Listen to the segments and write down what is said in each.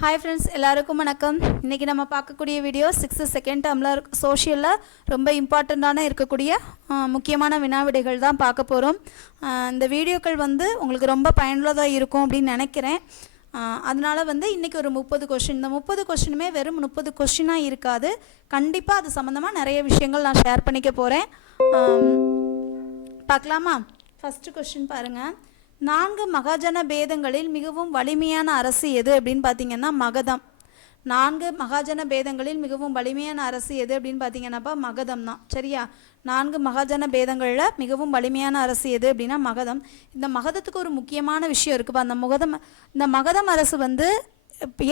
Hi friends, எல்லாருக்கும் வணக்கம். இன்றைக்கி நம்ம பார்க்கக்கூடிய வீடியோ 6th செகண்ட் டேர்மில் சோஷியலில் ரொம்ப இம்பார்ட்டண்ட்டான இருக்கக்கூடிய முக்கியமான வினாவிடைகள் தான் பார்க்க போகிறோம். இந்த வீடியோக்கள் உங்களுக்கு ரொம்ப பயனுள்ளதாக இருக்கும் அப்படின்னு நினைக்கிறேன். அதனால் இன்றைக்கி ஒரு 30 கொஷின், இந்த 30 கொஷினுமே வெறும் 30 கொஷினாக இருக்காது. கண்டிப்பாக அது சம்மந்தமாக நிறைய விஷயங்கள் நான் ஷேர் பண்ணிக்க போகிறேன். பார்க்கலாமா? ஃபஸ்ட்டு கொஷின் பாருங்கள். 4 மகாஜன பேதங்களில் மிகவும் வலிமையான அரசு எது அப்படின்னு பார்த்தீங்கன்னா மகதம். 4 மகாஜன பேதங்களில் மிகவும் வலிமையான அரசு எது அப்படின்னு பார்த்தீங்கன்னாப்பா மகதம் தான். சரியா? 4 மகாஜன பேதங்களில் மிகவும் வலிமையான அரசு எது அப்படின்னா மகதம். இந்த மகதத்துக்கு ஒரு முக்கியமான விஷயம் இருக்குப்பா. இந்த மகதம் அரசு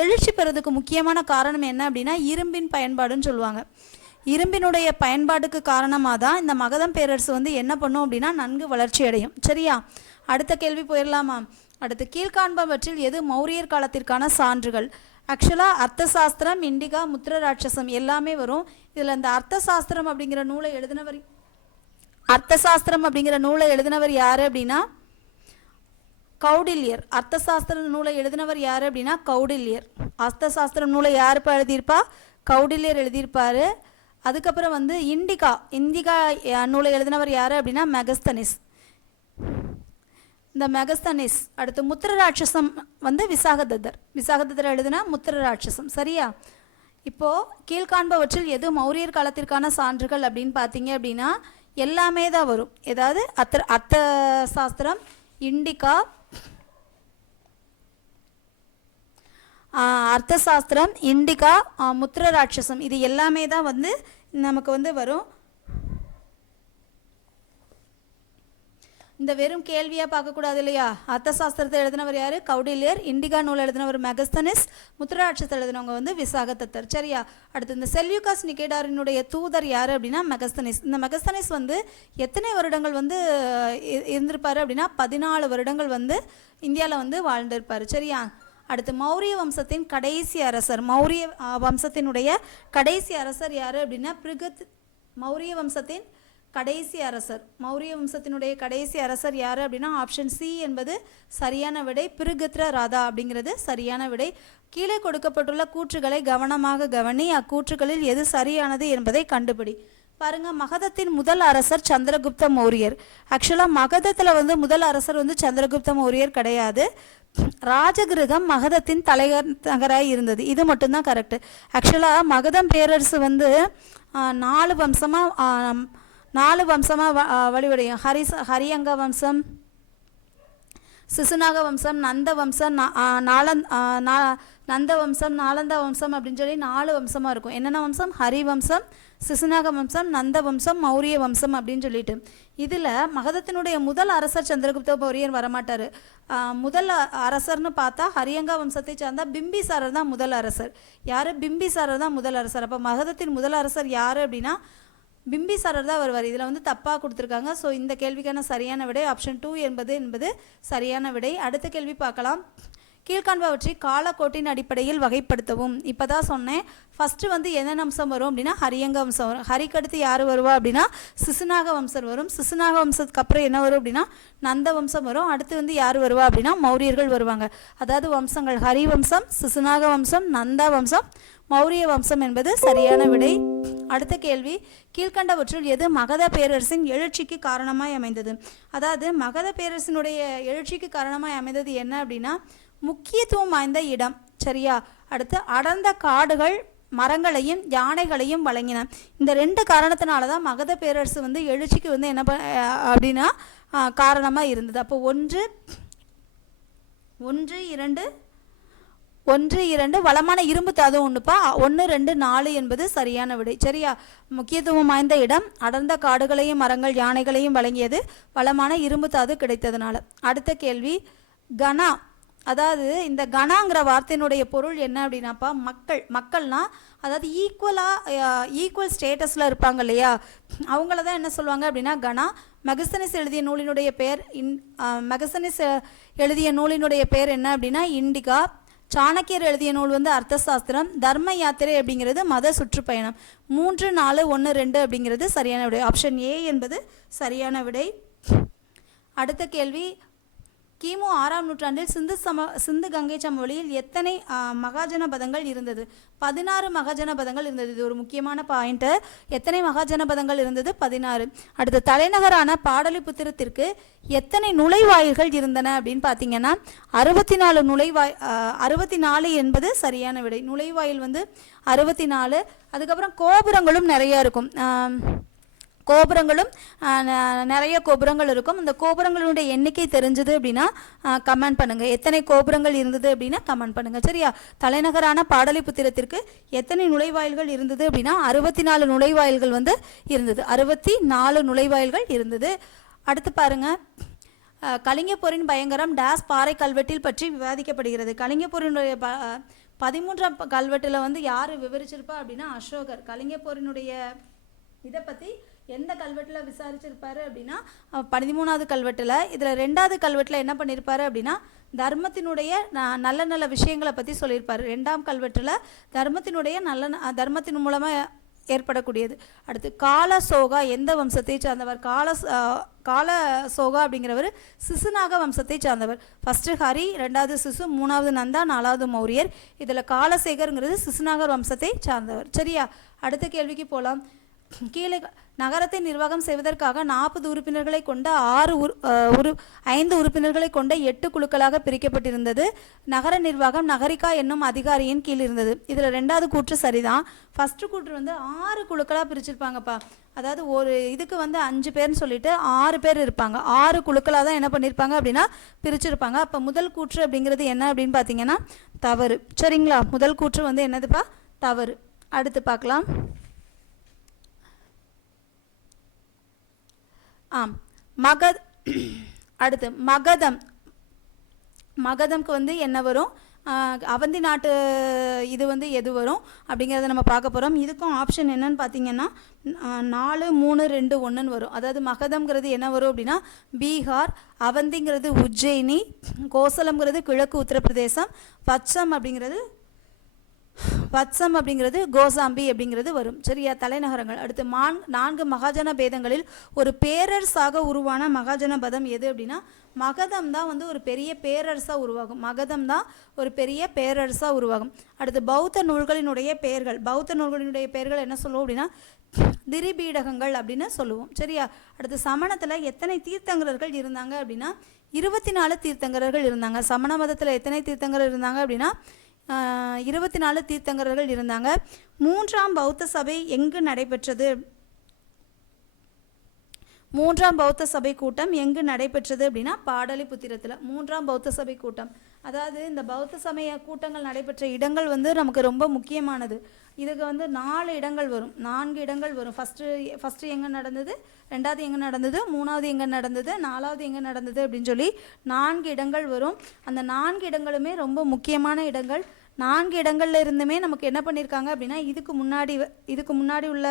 எழுச்சி பெறதுக்கு முக்கியமான காரணம் என்ன அப்படின்னா இரும்பின் பயன்பாடுன்னு சொல்லுவாங்க. இரும்பினுடைய பயன்பாடுக்கு காரணமாக தான் இந்த மகதம் பேரரசு என்ன பண்ணும் அப்படின்னா நன்கு வளர்ச்சி அடையும். சரியா? அடுத்த கேள்வி போயிடலாமா? அடுத்து கீழ்காண்பவற்றில் எது மௌரியர் காலத்திற்கான சான்றுகள்? ஆக்சுவலாக அர்த்தசாஸ்திரம், இண்டிகா, முத்திர ராட்சசம் எல்லாமே வரும். இதில் இந்த அர்த்தசாஸ்திரம் அப்படிங்கிற நூலை எழுதினவர் யார் அப்படின்னா கௌடில்யர். அர்த்தசாஸ்திர நூலை எழுதினவர் யார் அப்படின்னா கௌடில்யர். அர்த்தசாஸ்திரம் நூலை யார் இப்போ எழுதியிருப்பா? கௌடில்யர் எழுதியிருப்பார். அதுக்கப்புறம் இண்டிகா நூலை எழுதினவர் யார் அப்படின்னா மெகஸ்தனிஸ். இந்த மெகஸ்தனிஸ். அடுத்து முத்திர ராட்சசம் விசாகதத்தர் எழுதின முத்திர ராட்சசம். சரியா? இப்போது கீழ்காண்பவற்றில் எது மௌரியர் காலத்திற்கான சான்றுகள் அப்படின்னு பார்த்தீங்க அப்படின்னா எல்லாமே தான் வரும். ஏதாவது அர்த்த சாஸ்திரம், இண்டிகா, அர்த்தசாஸ்திரம், இண்டிகா, முத்திர ராட்சசம் இது எல்லாமே தான் நமக்கு வரும். இந்த வெறும் கேள்வியாக பார்க்கக்கூடாது இல்லையா? அர்த்தசாஸ்திரத்தை எழுதினவர் யார்? கௌடில்யர். இண்டிகா நூல் எழுதினவர் மெகஸ்தனிஸ். முத்திராட்சத்தை எழுதினவங்க விசாகதத்தர். சரியா? அடுத்து இந்த செல்யூகாஸ் நிகேடாரினுடைய தூதர் யார் அப்படின்னா மெகஸ்தனிஸ். இந்த மெகஸ்தனிஸ் எத்தனை வருடங்கள் இருந்திருப்பார் அப்படின்னா 14 வருடங்கள் இந்தியாவில் வாழ்ந்திருப்பார். சரியா? அடுத்து மௌரிய வம்சத்தின் கடைசி அரசர். மௌரிய வம்சத்தினுடைய கடைசி அரசர் யார் அப்படின்னா மௌரிய வம்சத்தின் கடைசி அரசர் யார் அப்படின்னா ஆப்ஷன் சி என்பது சரியான விடை. பிருகத்ர ராதா அப்படிங்கிறது சரியான விடை. கீழே கொடுக்கப்பட்டுள்ள கூற்றுகளை கவனமாக கவனி. அக்கூற்றுகளில் எது சரியானது என்பதை கண்டுபிடி. பாருங்க, மகதத்தின் முதல் அரசர் சந்திரகுப்த மௌரியர். ஆக்சுவலாக மகதத்தில் முதல் அரசர் சந்திரகுப்த மௌரியர் கிடையாது. ராஜகிருகம் மகதத்தின் தலைநகராக இருந்தது. இது மட்டும்தான் கரெக்டு. ஆக்சுவலாக மகதம் பேரரசு 4 வம்சமாக வழிவடையும். ஹரியங்க வம்சம், சிசுநாக வம்சம், நந்த வம்சம், நந்த வம்சம், நாலந்தா வம்சம் அப்படின்னு சொல்லி 4 வம்சமாக இருக்கும். என்னென்ன வம்சம்? ஹரி வம்சம், சிசுநாக வம்சம், நந்த வம்சம், மௌரிய வம்சம் அப்படின்னு சொல்லிட்டு. இதில் மகதத்தினுடைய முதல் அரசர் சந்திரகுப்த மௌரியர் வரமாட்டார். முதல் அரசர்னு பார்த்தா ஹரியங்கா வம்சத்தை சார்ந்த பிம்பிசாரர் தான் முதல் அரசர். யார்? பிம்பிசாரர் தான் முதல் அரசர். அப்போ மகதத்தின் முதல் அரசர் யார் அப்படின்னா பிம்பிசாரர் தான் வருவார். இதில் தப்பாக கொடுத்துருக்காங்க. ஸோ இந்த கேள்விக்கான சரியான விடை ஆப்ஷன் 2 என்பது சரியான விடை. அடுத்த கேள்வி பார்க்கலாம். கீழ்காண்பவற்றை காலக்கோட்டின் அடிப்படையில் வகைப்படுத்தவும். இப்போ தான் சொன்னேன். ஃபஸ்ட்டு என்னென்ன அம்சம் வரும் அப்படின்னா ஹரியங்க வம்சம் வரும். ஹரிக்கடுத்து யார் வருவா அப்படின்னா சிசுநாக வம்சம் வரும். சிசுநாக வம்சத்துக்கு அப்புறம் என்ன வரும் அப்படின்னா நந்த வம்சம் வரும். அடுத்து யார் வருவா அப்படின்னா மௌரியர்கள் வருவாங்க. அதாவது வம்சங்கள் ஹரி வம்சம், சிசுநாக வம்சம், நந்தா வம்சம், மௌரிய வம்சம் என்பது சரியான விடை. அடுத்த கேள்வி. கீழ்கண்டவற்றுள் எது மகத பேரரசின் எழுச்சிக்கு காரணமாய் அமைந்தது? அதாவது மகத பேரரசினுடைய எழுச்சிக்கு காரணமாய் அமைந்தது என்ன அப்படின்னா முக்கியத்துவம் வாய்ந்த இடம். சரியா? அடுத்து அடர்ந்த காடுகள், மரங்களையும் யானைகளையும் வழங்கின. இந்த 2 காரணத்தினால தான் மகத பேரரசு எழுச்சிக்கு என்ன அப்படின்னா காரணமாக இருந்தது. அப்போ 1 2 வளமான இரும்பு தாது 1பா. 1 2 4 என்பது சரியான விடை. சரியா? முக்கியத்துவம் வாய்ந்த இடம், அடர்ந்த காடுகளையும் மரங்கள் யானைகளையும் வழங்கியது, வளமான இரும்பு தாது கிடைத்ததுனால. அடுத்த கேள்வி. கனா, அதாவது இந்த கனாங்கிற வார்த்தையினுடைய பொருள் என்ன அப்படின்னாப்பா மக்கள்னா அதாவது ஈக்குவல் ஸ்டேட்டஸில் இருப்பாங்க இல்லையா, அவங்கள தான் என்ன சொல்லுவாங்க அப்படின்னா கனா. மெகஸ்தனிஸ் எழுதிய நூலினுடைய பேர் என்ன அப்படின்னா இண்டிகா. சாணக்கியர் எழுதிய நூல் அர்த்தசாஸ்திரம். தர்ம யாத்திரை அப்படிங்கிறது மத சுற்றுப்பயணம். 3 4 1 2 அப்படிங்கிறது சரியான விடை. ஆப்ஷன் ஏ என்பது சரியான விடை. அடுத்த கேள்வி. கிமு 6ஆம் நூற்றாண்டில் சிந்து கங்கை சமவெளியில் எத்தனை மகாஜனபதங்கள் இருந்தது? 16 மகாஜனபதங்கள் இருந்தது. இது ஒரு முக்கியமான பாயிண்ட்டு. எத்தனை மகாஜனபதங்கள் இருந்தது? 16. அடுத்து தலைநகரான பாடலிபுத்திரத்திற்கு எத்தனை நுழைவாயில்கள் இருந்தன அப்படின்னு பார்த்தீங்கன்னா 64 64 என்பது சரியான விடை. நுழைவாயில் வந்து 64. அதுக்கப்புறம் கோபுரங்களும் நிறையா இருக்கும். கோபுரங்களும் நிறைய கோபுரங்கள் இருக்கும். அந்த கோபுரங்களுடைய எண்ணிக்கை தெரிஞ்சது அப்படின்னா கமெண்ட் பண்ணுங்கள். எத்தனை கோபுரங்கள் இருந்தது அப்படின்னா கமெண்ட் பண்ணுங்கள். சரியா? தலைநகரான பாடலிபுத்திரத்திற்கு எத்தனை நுழைவாயில்கள் இருந்தது அப்படின்னா 64 நுழைவாயில்கள் வந்து இருந்தது. 64 நுழைவாயில்கள் இருந்தது. அடுத்து பாருங்க, கலிங்க போரின் பயங்கரம் டேஸ் பாறை கல்வெட்டில் பற்றி விவாதிக்கப்படுகிறது. கலிங்க போரினுடைய 13ஆம் கல்வெட்டில் வந்து யார் விவரிச்சிருப்பா அப்படின்னா அசோகர். கலிங்க போரினுடைய இதை பற்றி எந்த கல்வெட்டில் விசாரிச்சிருப்பாரு அப்படின்னா 13வது கல்வெட்டில். இதில் 2வது கல்வெட்டில் என்ன பண்ணியிருப்பாரு அப்படின்னா தர்மத்தினுடைய நல்ல நல்ல விஷயங்களை பற்றி சொல்லியிருப்பார். 2ஆம் கல்வெட்டில் தர்மத்தின் மூலமாக ஏற்படக்கூடியது. அடுத்து காலசோகா எந்த வம்சத்தை சார்ந்தவர்? காலசோகா அப்படிங்கிறவர் சிசுநாக வம்சத்தை சார்ந்தவர். ஃபஸ்ட்டு ஹரி, 2வது சிசு, 3வது நந்தா, 4வது மௌரியர். இதில் காலசேகருங்கிறது சிசுநாகர் வம்சத்தை சார்ந்தவர். சரியா? அடுத்த கேள்விக்கு போகலாம். கீழே நகரத்தை நிர்வாகம் செய்வதற்காக 40 உறுப்பினர்களை கொண்ட 5 உறுப்பினர்களை கொண்ட 8 குழுக்களாக பிரிக்கப்பட்டிருந்தது. நகர நிர்வாகம் நகரிகா என்னும் அதிகாரியின் கீழ் இருந்தது. இதில் 2வது கூற்று சரிதான். ஃபஸ்ட்டு கூற்று வந்து 6 குழுக்களாக பிரிச்சிருப்பாங்கப்பா. அதாவது ஒரு இதுக்கு வந்து 5 பேர்னு சொல்லிட்டு 6 பேர் இருப்பாங்க. 6 குழுக்களாக தான் என்ன பண்ணியிருப்பாங்க அப்படின்னா பிரிச்சிருப்பாங்க. அப்போ முதல் கூற்று அப்படிங்கிறது என்ன அப்படின்னு பார்த்தீங்கன்னா தவறு. சரிங்களா? முதல் கூற்று வந்து என்னதுப்பா? தவறு. அடுத்து பார்க்கலாம். அடுத்து மகதம்க்கு வந்து என்ன வரும்? அவந்தி நாட்டு இது வந்து எது வரும் அப்படிங்கிறத நம்ம பார்க்க போகிறோம். இதுக்கும் ஆப்ஷன் என்னன்னு பார்த்தீங்கன்னா 4, 3, 2, 1 வரும். அதாவது மகதம்ங்கிறது என்ன வரும் அப்படின்னா பீகார், அவந்திங்கிறது உஜ்ஜயினி, கோசலம்ங்கிறது கிழக்கு உத்தரப்பிரதேசம், வத்சம் அப்படிங்கிறது கோசாம்பி அப்படிங்கிறது வரும். சரியா? தலைநகரங்கள். அடுத்து 4 மகாஜன பேதங்களில் ஒரு பேரரசாக உருவான மகாஜன பதம் எது அப்படின்னா மகதம் தான் வந்து ஒரு பெரிய பேரரசாக உருவாகும். மகதம் தான் ஒரு பெரிய பேரரசாக உருவாகும். அடுத்து பௌத்த நூல்களினுடைய பெயர்கள் என்ன சொல்லுவோம் அப்படின்னா திரிபீடகங்கள் அப்படின்னு சொல்லுவோம். சரியா? அடுத்து சமணத்தில் எத்தனை தீர்த்தங்கரர்கள் இருந்தாங்க அப்படின்னா 24 தீர்த்தங்கரர்கள் இருந்தாங்க. சமண மதத்தில் எத்தனை தீர்த்தங்கரர் இருந்தாங்க அப்படின்னா 24 தீர்த்தங்கரர்கள் இருந்தாங்க. 3ஆம் பௌத்த சபை எங்கு நடைபெற்றது? 3ஆம் பௌத்த சபை கூட்டம் எங்கு நடைபெற்றது அப்படின்னா பாடலிபுத்திரத்தில். 3ஆம் பௌத்த சபை கூட்டம், அதாவது இந்த பௌத்த சமய கூட்டங்கள் நடைபெற்ற இடங்கள் வந்து நமக்கு ரொம்ப முக்கியமானது. இதுக்கு வந்து 4 இடங்கள் வரும், 4 இடங்கள் வரும். ஃபஸ்ட்டு எங்கே நடந்தது, 2வது எங்கே நடந்தது, 3வது எங்கே நடந்தது, 4வது எங்கே நடந்தது அப்படின்னு சொல்லி 4 இடங்கள் வரும். அந்த 4 இடங்களுமே ரொம்ப முக்கியமான இடங்கள். 4 இடங்கள்ல இருந்துமே நமக்கு என்ன பண்ணியிருக்காங்க அப்படின்னா இதுக்கு முன்னாடி உள்ள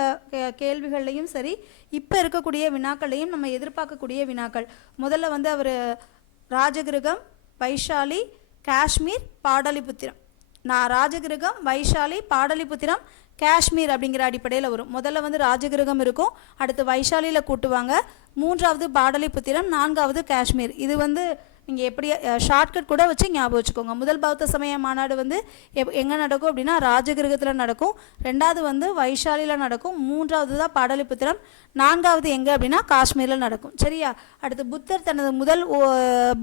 கேள்விகள்லையும் சரி, இப்போ இருக்கக்கூடிய வினாக்கள்லையும் நம்ம எதிர்பார்க்கக்கூடிய வினாக்கள். முதல்ல வந்து அவர் ராஜகிருகம், வைஷாலி, காஷ்மீர், பாடலிபுத்திரம். ராஜகிருகம், வைஷாலி, பாடலிபுத்திரம், காஷ்மீர் அப்படிங்கிற அடிப்படையில் வரும். முதல்ல வந்து ராஜகிருகம் இருக்கும், அடுத்து வைஷாலியில் கூட்டுவாங்க, 3வது பாடலிபுத்திரம், 4வது காஷ்மீர். இது வந்து நீங்கள் எப்படி ஷார்ட்கட் கூட வச்சு ஞாபகம் வச்சுக்கோங்க. முதல் பௌத்த சமய மாநாடு வந்து எங்கே நடக்கும் அப்படின்னா ராஜகிருகத்தில் நடக்கும், 2வது வந்து வைஷாலியில் நடக்கும், 3வது தான் பாடலிபுத்திரம், 4வது எங்கே அப்படின்னா காஷ்மீரில் நடக்கும். சரியா? அடுத்து புத்தர் தனது முதல்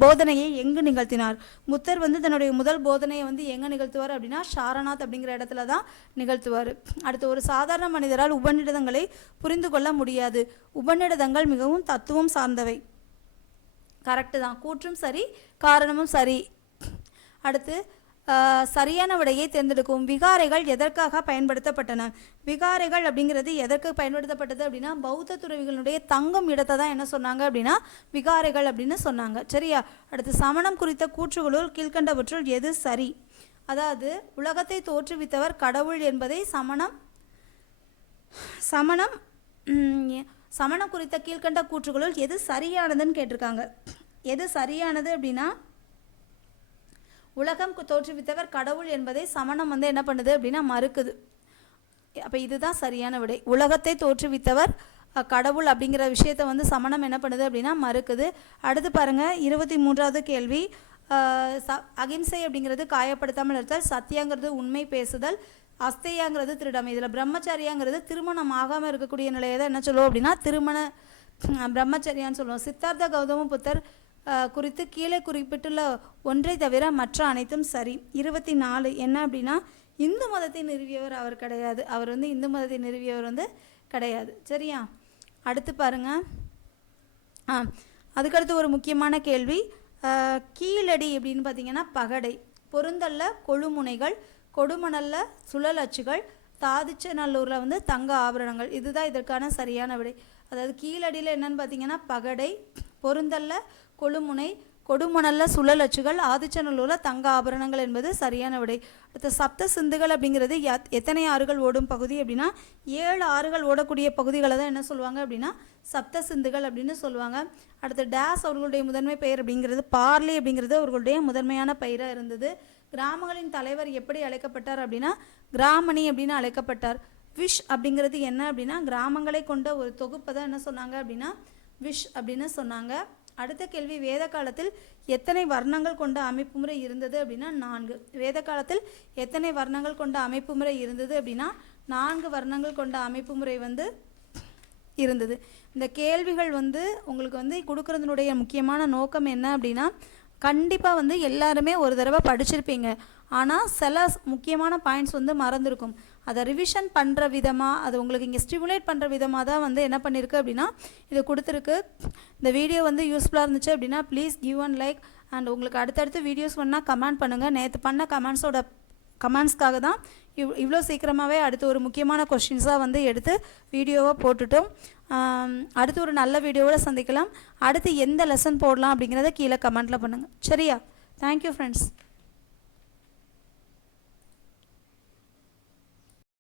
போதனையை எங்கு நிகழ்த்தினார்? புத்தர் வந்து தன்னுடைய முதல் போதனையை வந்து எங்கே நிகழ்த்துவார் அப்படின்னா சாரநாத் அப்படிங்கிற இடத்துல தான் நிகழ்த்துவார். அடுத்து ஒரு சாதாரண மனிதரால் உபநிடதங்களை புரிந்து கொள்ள முடியாது. உபநிடதங்கள் மிகவும் தத்துவம் சார்ந்தவை. கரெக்டு தான். கூற்றும் சரி, காரணமும் சரி. அடுத்து சரியான விடையை தேர்ந்தெடுக்கும். விகாரைகள் எதற்காக பயன்படுத்தப்பட்டன? விகாரைகள் அப்படிங்கிறது எதற்கு பயன்படுத்தப்பட்டது அப்படின்னா பௌத்த துறவிகளுடைய தங்கும் இடத்தை தான் என்ன சொன்னாங்க அப்படின்னா விகாரைகள் அப்படின்னு சொன்னாங்க. சரியா? அடுத்து சமணம் குறித்த கூற்றுகளுள் கீழ்கண்டவற்றுள் எது சரி? அதாவது உலகத்தை தோற்றுவித்தவர் கடவுள் என்பதை சமணம் குறித்த கீழ்கண்ட கூற்றுகளுள் எது சரியானதுன்னு கேட்டிருக்காங்க. எது சரியானது அப்படின்னா உலகம் தோற்றுவித்தவர் கடவுள் என்பதை சமணம் வந்து என்ன பண்ணுது அப்படின்னா மறுக்குது. அப்போ இதுதான் சரியான விடை. உலகத்தை தோற்றுவித்தவர் கடவுள் அப்படிங்கிற விஷயத்தை வந்து சமணம் என்ன பண்ணுது அப்படின்னா மறுக்குது. அடுத்து பாருங்கள் 23வது கேள்வி. அகிம்சை அப்படிங்கிறது காயப்படுத்தாமல் இருத்தல், சத்தியாங்கிறது உண்மை பேசுதல், அஸ்தேயாங்கிறது திருடாமை. இதில் பிரம்மச்சரியாங்கிறது திருமணம் ஆகாமல் இருக்கக்கூடிய நிலையை தான் என்ன சொல்லுவோம் அப்படின்னா பிரம்மச்சரியான்னு சொல்லுவோம். சித்தார்த்த கௌதம புத்தர் குறித்து கீழே குறிப்பிட்டுள்ள ஒன்றை தவிர மற்ற அனைத்தும் சரி. 24 என்ன அப்படின்னா இந்து மதத்தை நிறுவியவர் அவர் கிடையாது. அவர் வந்து இந்து மதத்தை நிறுவியவர் வந்து கிடையாது. சரியா? அடுத்து பாருங்கள். அதுக்கடுத்து ஒரு முக்கியமான கேள்வி. கீழடி அப்படின்னு பார்த்தீங்கன்னா பகடை, பொருந்தல்ல கொழுமுனைகள், கொடுமணல்ல சுழல் அச்சுகள், தாதிச்சநல்லூரில் வந்து தங்க ஆபரணங்கள். இதுதான் இதற்கான சரியான விடை. அதாவது கீழடியில் என்னன்னு பார்த்தீங்கன்னா பகடை, பொருந்தல்ல கொழுமுனை, கொடுமணல்ல சுழல் அச்சுகள், ஆதிச்சநல்லூரில் தங்க ஆபரணங்கள் என்பது சரியான விடை. அடுத்த சப்த சிந்துகள் அப்படிங்கிறது எத்தனை ஆறுகள் ஓடும் பகுதி அப்படின்னா 7 ஆறுகள் ஓடக்கூடிய பகுதிகளை தான் என்ன சொல்லுவாங்க அப்படின்னா சப்த சிந்துகள் அப்படின்னு சொல்லுவாங்க. அடுத்து டேஸ் அவர்களுடைய முதன்மை பெயர் அப்படிங்கிறது பார்லி அப்படிங்கிறது அவர்களுடைய முதன்மையான பெயராக இருந்தது. கிராமங்களின் தலைவர் எப்படி அழைக்கப்பட்டார் அப்படின்னா கிராமணி அப்படின்னு அழைக்கப்பட்டார். விஷ் அப்படிங்கிறது என்ன அப்படின்னா கிராமங்களை கொண்ட ஒரு தொகுப்பை தான் என்ன சொன்னாங்க அப்படின்னா விஷ் அப்படின்னு சொன்னாங்க. அடுத்த கேள்வி. வேத காலத்தில் எத்தனை வர்ணங்கள் கொண்ட அமைப்பு முறை இருந்தது அப்படின்னா 4. வேத காலத்தில் எத்தனை வர்ணங்கள் கொண்ட அமைப்பு முறை இருந்தது அப்படின்னா 4 வர்ணங்கள் கொண்ட அமைப்பு முறை வந்து இருந்தது. இந்த கேள்விகள் வந்து உங்களுக்கு வந்து கொடுக்கறதுனுடைய முக்கியமான நோக்கம் என்ன அப்படின்னா கண்டிப்பாக வந்து எல்லாருமே ஒரு தடவை படிச்சிருப்பீங்க, ஆனால் சில முக்கியமான பாயிண்ட்ஸ் வந்து மறந்துருக்கும். அதை ரிவிஷன் பண்ணுற விதமாக, அது உங்களுக்கு இங்கே ஸ்டிமுலேட் பண்ணுற விதமாக தான் வந்து என்ன பண்ணியிருக்கு அப்படின்னா இது கொடுத்துருக்கு. இந்த வீடியோ வந்து யூஸ்ஃபுல்லாக இருந்துச்சு அப்படின்னா please give one like and உங்களுக்கு அடுத்தடுத்து வீடியோஸ் பண்ணால் கமெண்ட் பண்ணுங்கள். நேற்று பண்ண கமெண்ட்ஸ்க்காக தான் இவ்வளோ சீக்கிரமாகவே அடுத்து ஒரு முக்கியமான கொஸ்டின்ஸாக வந்து எடுத்து வீடியோவாக போட்டுட்டோம். அடுத்து ஒரு நல்ல வீடியோவோடு சந்திக்கலாம். அடுத்து எந்த லெசன் போடலாம் அப்படிங்கிறத கீழே கமெண்ட்டில் பண்ணுங்கள். சரியா? Thank you friends.